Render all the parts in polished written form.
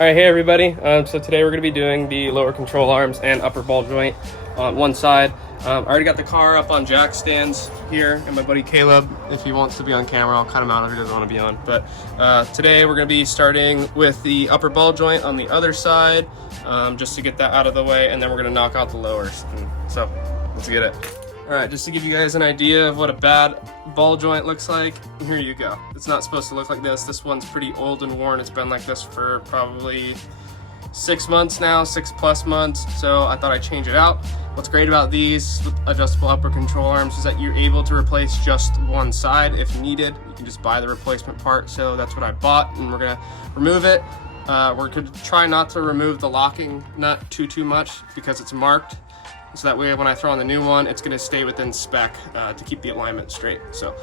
Alright, hey everybody. So today we're going to be doing the lower control arms and upper ball joint on one side. I already got the car up on jack stands here, and my buddy Caleb, if he wants to be on camera, I'll cut him out if he doesn't want to be on. But today we're going to be starting with the upper ball joint on the other side, just to get that out of the way, and then we're going to knock out the lowers. So let's get it. Alright, just to give you guys an idea of what a bad ball joint looks like, here you go. It's not supposed to look like this. This one's pretty old and worn. It's been like this for probably 6 months now, 6+ months, so I thought I'd change it out. What's great about these adjustable upper control arms is that you're able to replace just one side if needed. You can just buy the replacement part, so that's what I bought, and we're gonna remove it. We're gonna try not to remove the locking nut too much because it's marked. So that way when I throw on the new one, it's gonna stay within spec to keep the alignment straight. So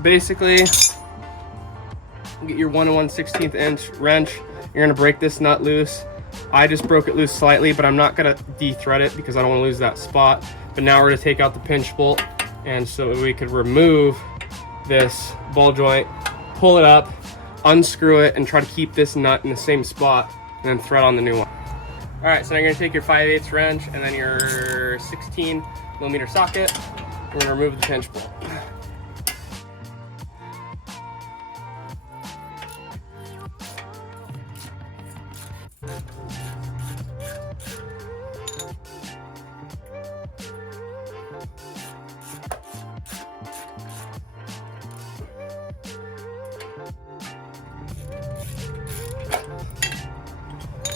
basically, you get your 1 1/16 inch wrench. You're gonna break this nut loose. I just broke it loose slightly, but I'm not gonna de-thread it because I don't wanna lose that spot. But now we're gonna take out the pinch bolt, and so we could remove this ball joint, pull it up, unscrew it, and try to keep this nut in the same spot, and then thread on the new one. All right, so now you're gonna take your 5/8 wrench and then your 16mm socket. We're gonna remove the pinch bolt.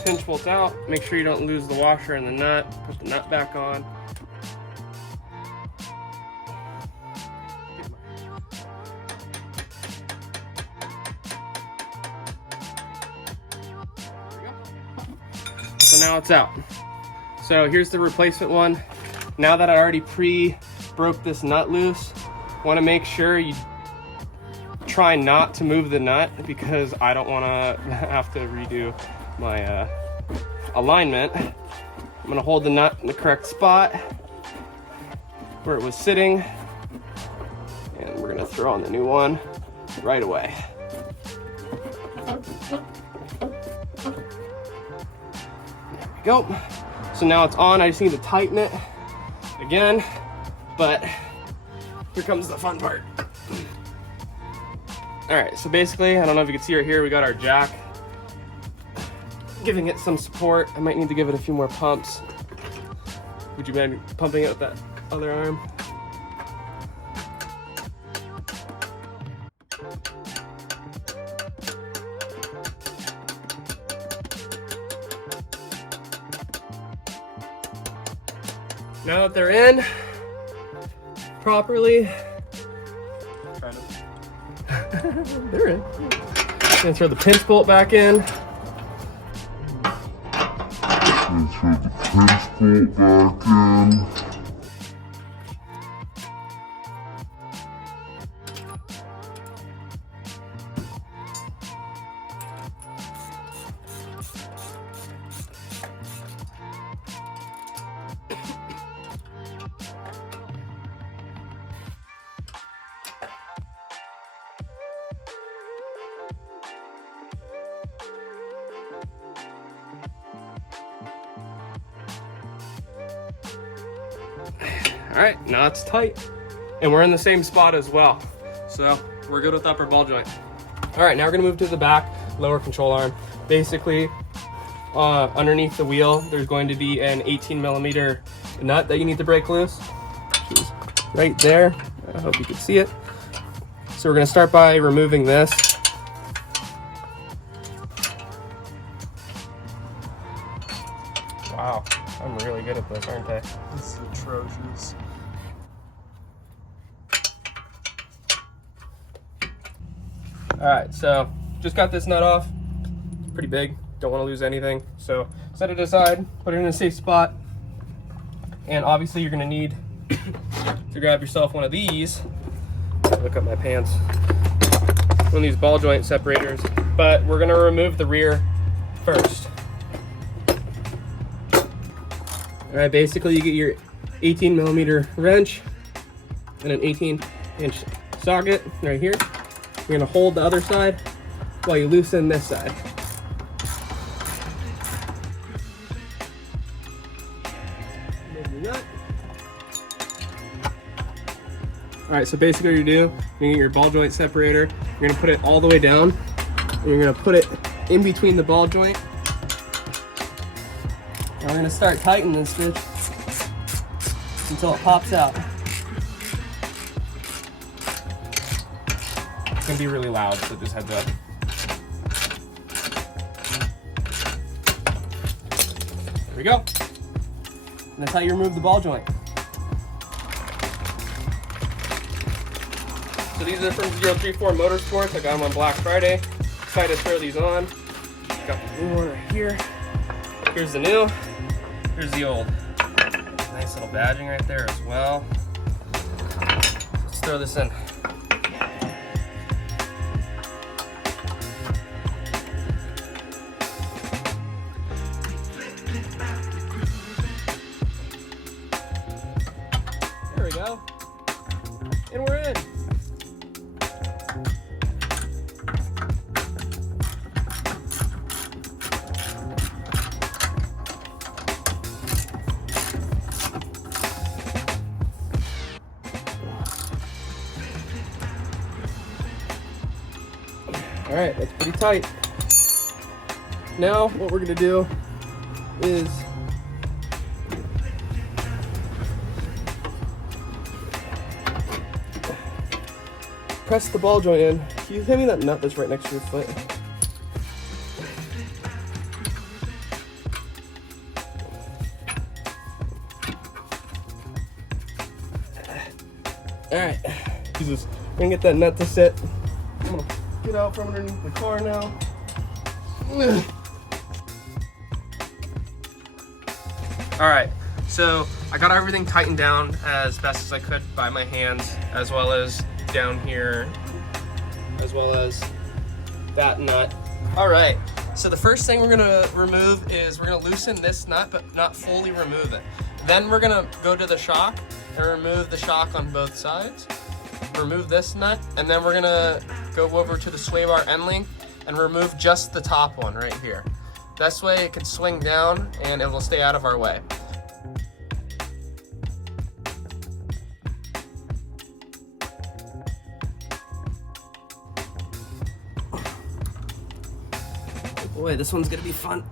Pinch bolt out, make sure you don't lose the washer and the nut, put the nut back on. So now it's out. So here's the replacement one. Now that I already broke this nut loose, want to make sure you try not to move the nut because I don't want to have to redo my alignment. I'm gonna hold the nut in the correct spot where it was sitting, and we're gonna throw on the new one right away. There we go. So now it's on. I just need to tighten it again, but here comes the fun part. All right, so basically, I don't know if you can see right here, we got our jack, giving it some support. I might need to give it a few more pumps. Would you mind pumping it with that other arm? Now that they're in properly, kind of. They're in. Gonna throw the pinch bolt back in. And throw the pinch bolt back in. All right, now it's tight, and we're in the same spot as well. So we're good with upper ball joint. All right, now we're gonna move to the back lower control arm. Basically, underneath the wheel, there's going to be an 18mm nut that you need to break loose, which is right there. I hope you can see it. So we're gonna start by removing this. Wow, I'm really good at this, aren't I? This is atrocious. All right, so just got this nut off. Pretty big, don't want to lose anything. So set it aside, put it in a safe spot. And obviously you're gonna need to grab yourself one of these. Look at my pants. One of these ball joint separators, but we're gonna remove the rear first. All right, basically you get your 18mm wrench and an 18-inch socket right here. You're gonna hold the other side while you loosen this side. the nut. All right, so basically what you do, you're gonna get your ball joint separator, you're gonna put it all the way down, and you're gonna put it in between the ball joint. And we're gonna start tightening this bitch until it pops out. It's gonna be really loud, so just heads up. There we go. And that's how you remove the ball joint. So these are from 034 Motorsports. I got them on Black Friday. Excited to throw these on. Got the new one right here. Here's the new. Here's the old. Nice little badging right there as well. Let's throw this in. There we go. And we're in. All right, that's pretty tight. Now what we're gonna do is press the ball joint in. Can you hand me that nut that's right next to your foot? All right, Jesus, we're gonna get that nut to sit. I'm gonna get out from underneath the car now. All right, so I got everything tightened down as best as I could by my hands, as well as down here, as well as that nut. All right, so the first thing we're gonna remove is we're gonna loosen this nut, but not fully remove it. Then we're gonna go to the shock and remove the shock on both sides. Remove this nut, and then we're gonna go over to the sway bar end link and remove just the top one right here. This way it can swing down and it will stay out of our way. Boy, this one's gonna be fun.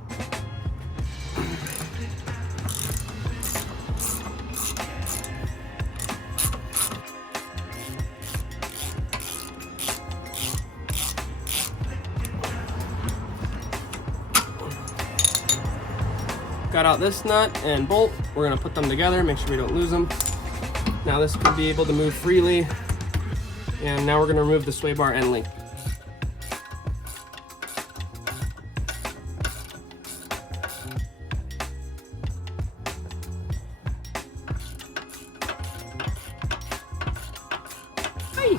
Got out this nut and bolt. We're gonna put them together, make sure we don't lose them. Now this could be able to move freely. And now we're gonna remove the sway bar end link. Hey.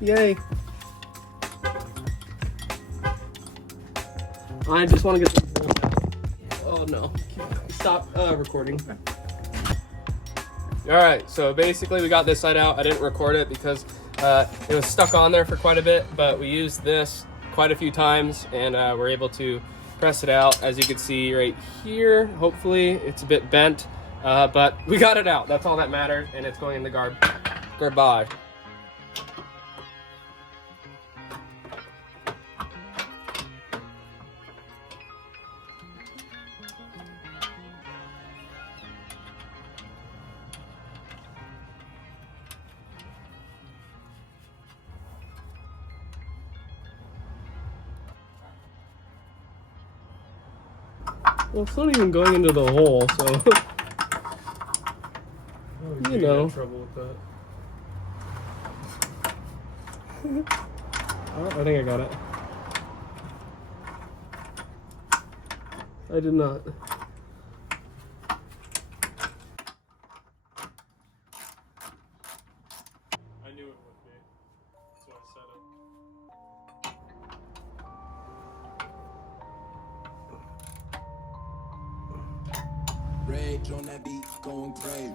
Yay. I just want to get the... Oh no. Stop recording. Alright, so basically we got this side out. I didn't record it because it was stuck on there for quite a bit, but we used this quite a few times and we're able to press it out. As you can see right here, hopefully it's a bit bent, but we got it out. That's all that mattered, and it's going in the garbage. Well, it's not even going into the hole, so you know. Trouble with that. Oh, I think I got it. I did not. Rage on that beat, going crazy.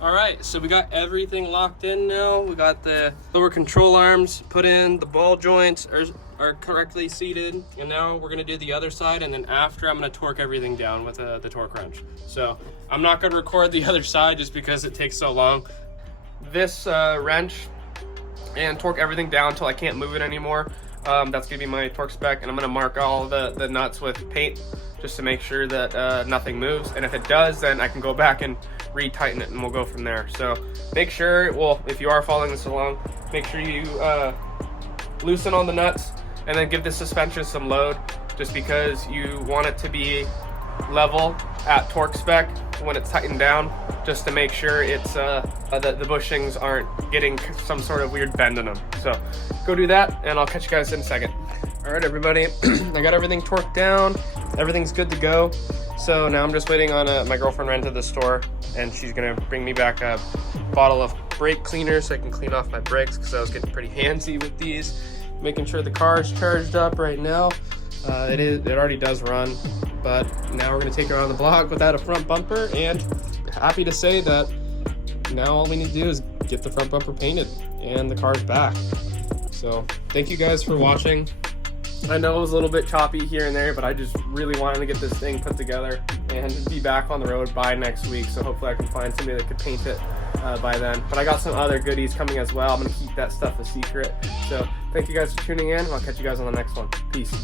All right, so we got everything locked in now. We got the lower control arms put in, the ball joints are correctly seated, and now we're gonna do the other side, and then after I'm gonna torque everything down with the torque wrench. So I'm not gonna record the other side just because it takes so long. This wrench and torque everything down until I can't move it anymore. That's gonna be my torque spec, and I'm gonna mark all the nuts with paint just to make sure that nothing moves, and if it does, then I can go back and retighten it and we'll go from there. So make sure, well, if you are following this along, make sure you loosen all the nuts and then give the suspension some load, just because you want it to be level at torque spec when it's tightened down, just to make sure it's that the bushings aren't getting some sort of weird bend in them. So go do that and I'll catch you guys in a second. All right, everybody, I got everything torqued down, everything's good to go. So now I'm just waiting on my girlfriend ran to the store, and she's gonna bring me back a bottle of brake cleaner so I can clean off my brakes, because I was getting pretty handsy with these. Making sure the car is charged up right now. It already does run, but now we're gonna take her on the block without a front bumper, and happy to say that now all we need to do is get the front bumper painted and the car's back. So thank you guys for watching. I know it was a little bit choppy here and there, but I just really wanted to get this thing put together and be back on the road by next week. So hopefully I can find somebody that could paint it by then. But I got some other goodies coming as well. I'm gonna keep that stuff a secret. So thank you guys for tuning in. I'll catch you guys on the next one. Peace.